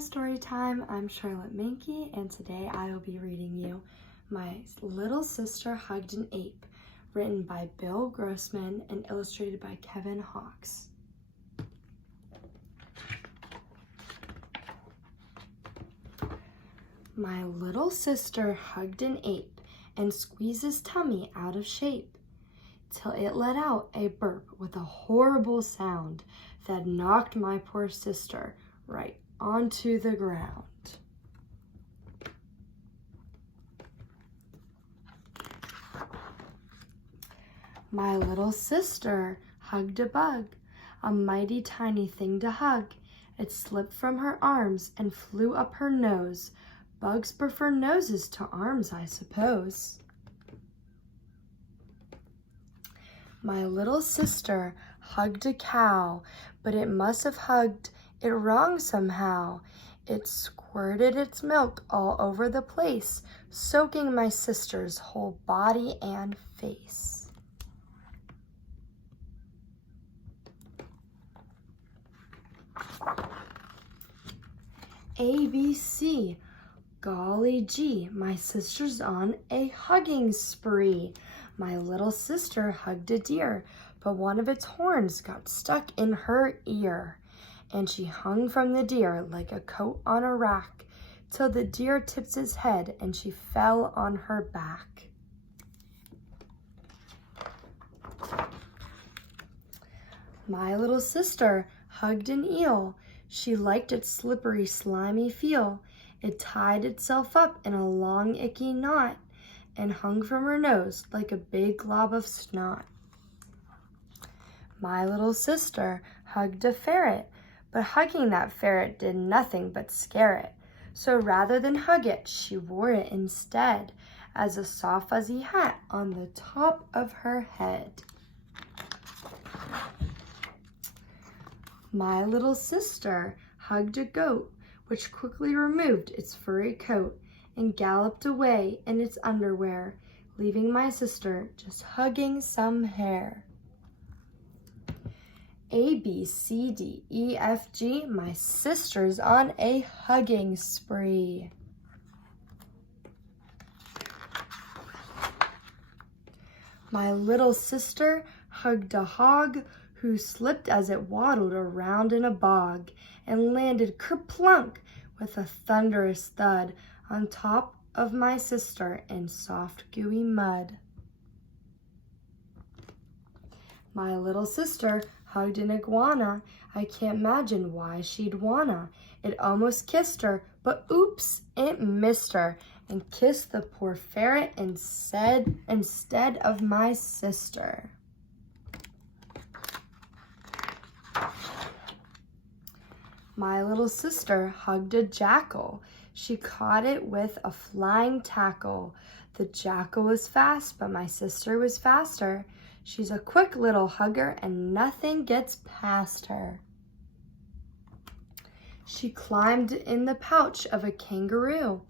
Storytime. I'm Charlotte Menke, and today I will be reading you My Little Sister Hugged an Ape, written by Bill Grossman and illustrated by Kevin Hawkes. My little sister hugged an ape and squeezed his tummy out of shape, till it let out a burp with a horrible sound that knocked my poor sister right onto the ground. My little sister hugged a bug, a mighty tiny thing to hug. It slipped from her arms and flew up her nose. Bugs prefer noses to arms, I suppose. My little sister hugged a cow, but it must have hugged it wrong somehow. It squirted its milk all over the place, soaking my sister's whole body and face. ABC, golly gee, my sister's on a hugging spree. My little sister hugged a deer, but one of its horns got stuck in her ear, and she hung from the deer like a coat on a rack, till the deer tipped its head and she fell on her back. My little sister hugged an eel. She liked its slippery, slimy feel. It tied itself up in a long, icky knot and hung from her nose like a big glob of snot. My little sister hugged a ferret, but hugging that ferret did nothing but scare it. So rather than hug it, she wore it instead as a soft fuzzy hat on the top of her head. My little sister hugged a goat, which quickly removed its furry coat and galloped away in its underwear, leaving my sister just hugging some hair. A, B, C, D, E, F, G, my sister's on a hugging spree. My little sister hugged a hog who slipped as it waddled around in a bog and landed kerplunk with a thunderous thud on top of my sister in soft, gooey mud. My little sister hugged an iguana. I can't imagine why she'd wanna. It almost kissed her, but oops, it missed her and kissed the poor ferret instead of my sister. My little sister hugged a jackal. She caught it with a flying tackle. The jackal was fast, but my sister was faster. She's a quick little hugger and nothing gets past her. She climbed in the pouch of a kangaroo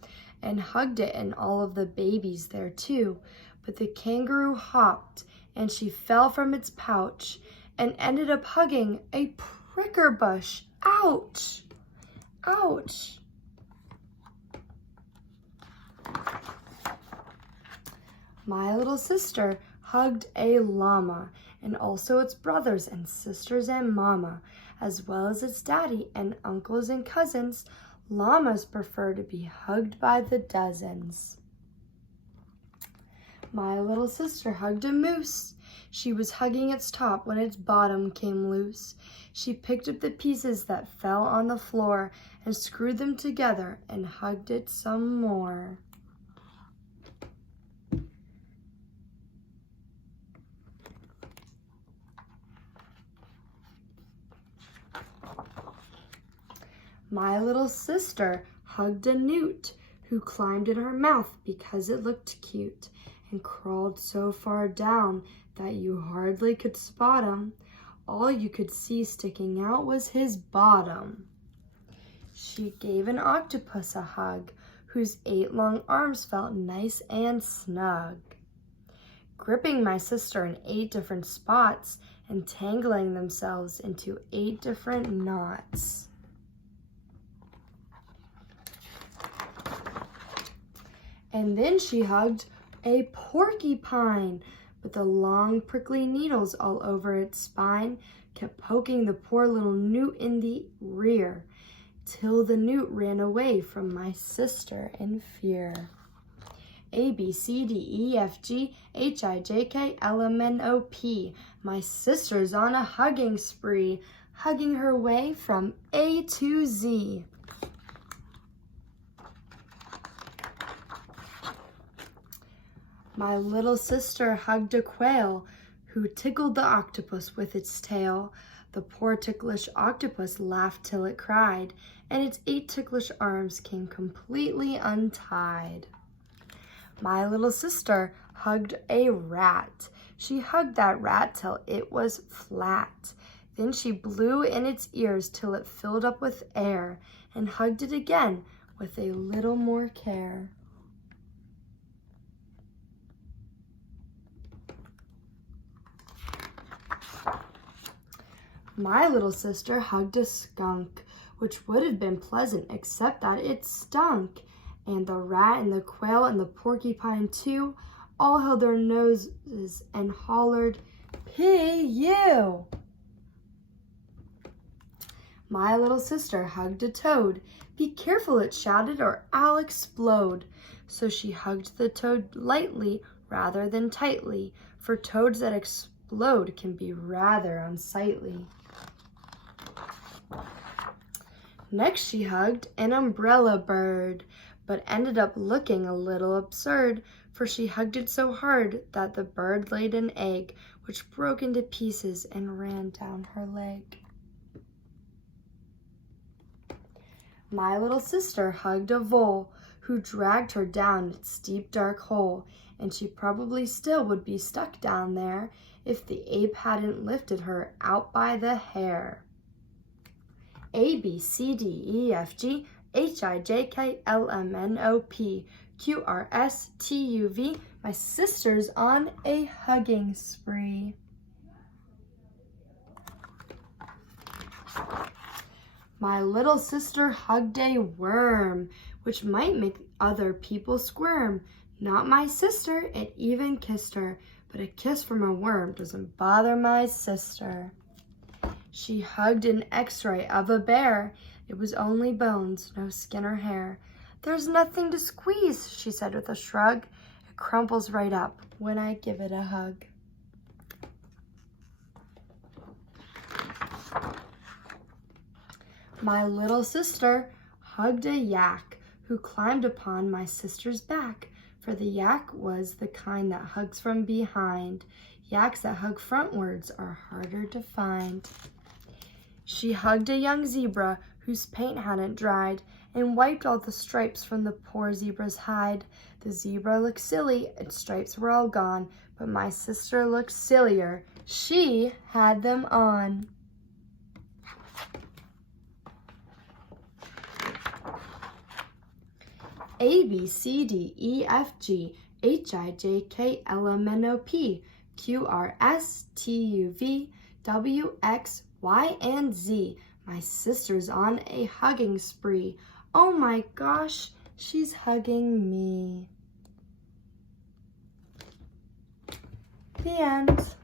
and hugged it and all of the babies there too. But the kangaroo hopped and she fell from its pouch and ended up hugging a pricker bush. Ouch! Ouch! My little sister hugged a llama and also its brothers and sisters and mama, as well as its daddy and uncles and cousins. Llamas prefer to be hugged by the dozens. My little sister hugged a moose. She was hugging its top when its bottom came loose. She picked up the pieces that fell on the floor and screwed them together and hugged it some more. My little sister hugged a newt who climbed in her mouth because it looked cute and crawled so far down that you hardly could spot him. All you could see sticking out was his bottom. She gave an octopus a hug whose 8 long arms felt nice and snug, gripping my sister in 8 different spots and tangling themselves into 8 different knots. And then she hugged a porcupine, but the long prickly needles all over its spine kept poking the poor little newt in the rear, till the newt ran away from my sister in fear. A, B, C, D, E, F, G, H, I, J, K, L, M, N, O, P. My sister's on a hugging spree, hugging her way from A to Z. My little sister hugged a quail, who tickled the octopus with its tail. The poor ticklish octopus laughed till it cried, and its 8 ticklish arms came completely untied. My little sister hugged a rat. She hugged that rat till it was flat. Then she blew in its ears till it filled up with air, and hugged it again with a little more care. My little sister hugged a skunk, which would have been pleasant except that it stunk. And the rat and the quail and the porcupine too all held their noses and hollered, P-U! My little sister hugged a toad. Be careful, it shouted, or I'll explode. So she hugged the toad lightly rather than tightly, for toads that explode can be rather unsightly. Next she hugged an umbrella bird, but ended up looking a little absurd, for she hugged it so hard that the bird laid an egg, which broke into pieces and ran down her leg. My little sister hugged a vole, who dragged her down its steep dark hole, and she probably still would be stuck down there if the ape hadn't lifted her out by the hair. A, B, C, D, E, F, G, H, I, J, K, L, M, N, O, P, Q, R, S, T, U, V. My sister's on a hugging spree. My little sister hugged a worm, which might make other people squirm. Not my sister, it even kissed her, but a kiss from a worm doesn't bother my sister. She hugged an x-ray of a bear. It was only bones, no skin or hair. There's nothing to squeeze, she said with a shrug. It crumples right up when I give it a hug. My little sister hugged a yak, who climbed upon my sister's back, for the yak was the kind that hugs from behind. Yaks that hug frontwards are harder to find. She hugged a young zebra whose paint hadn't dried, and wiped all the stripes from the poor zebra's hide. The zebra looked silly, its stripes were all gone, but my sister looked sillier. She had them on. A, B, C, D, E, F, G, H, I, J, K, L, M, N, O, P, Q, R, S, T, U, V, W, X, Y, and Z. My sister's on a hugging spree. Oh my gosh, she's hugging me. The end.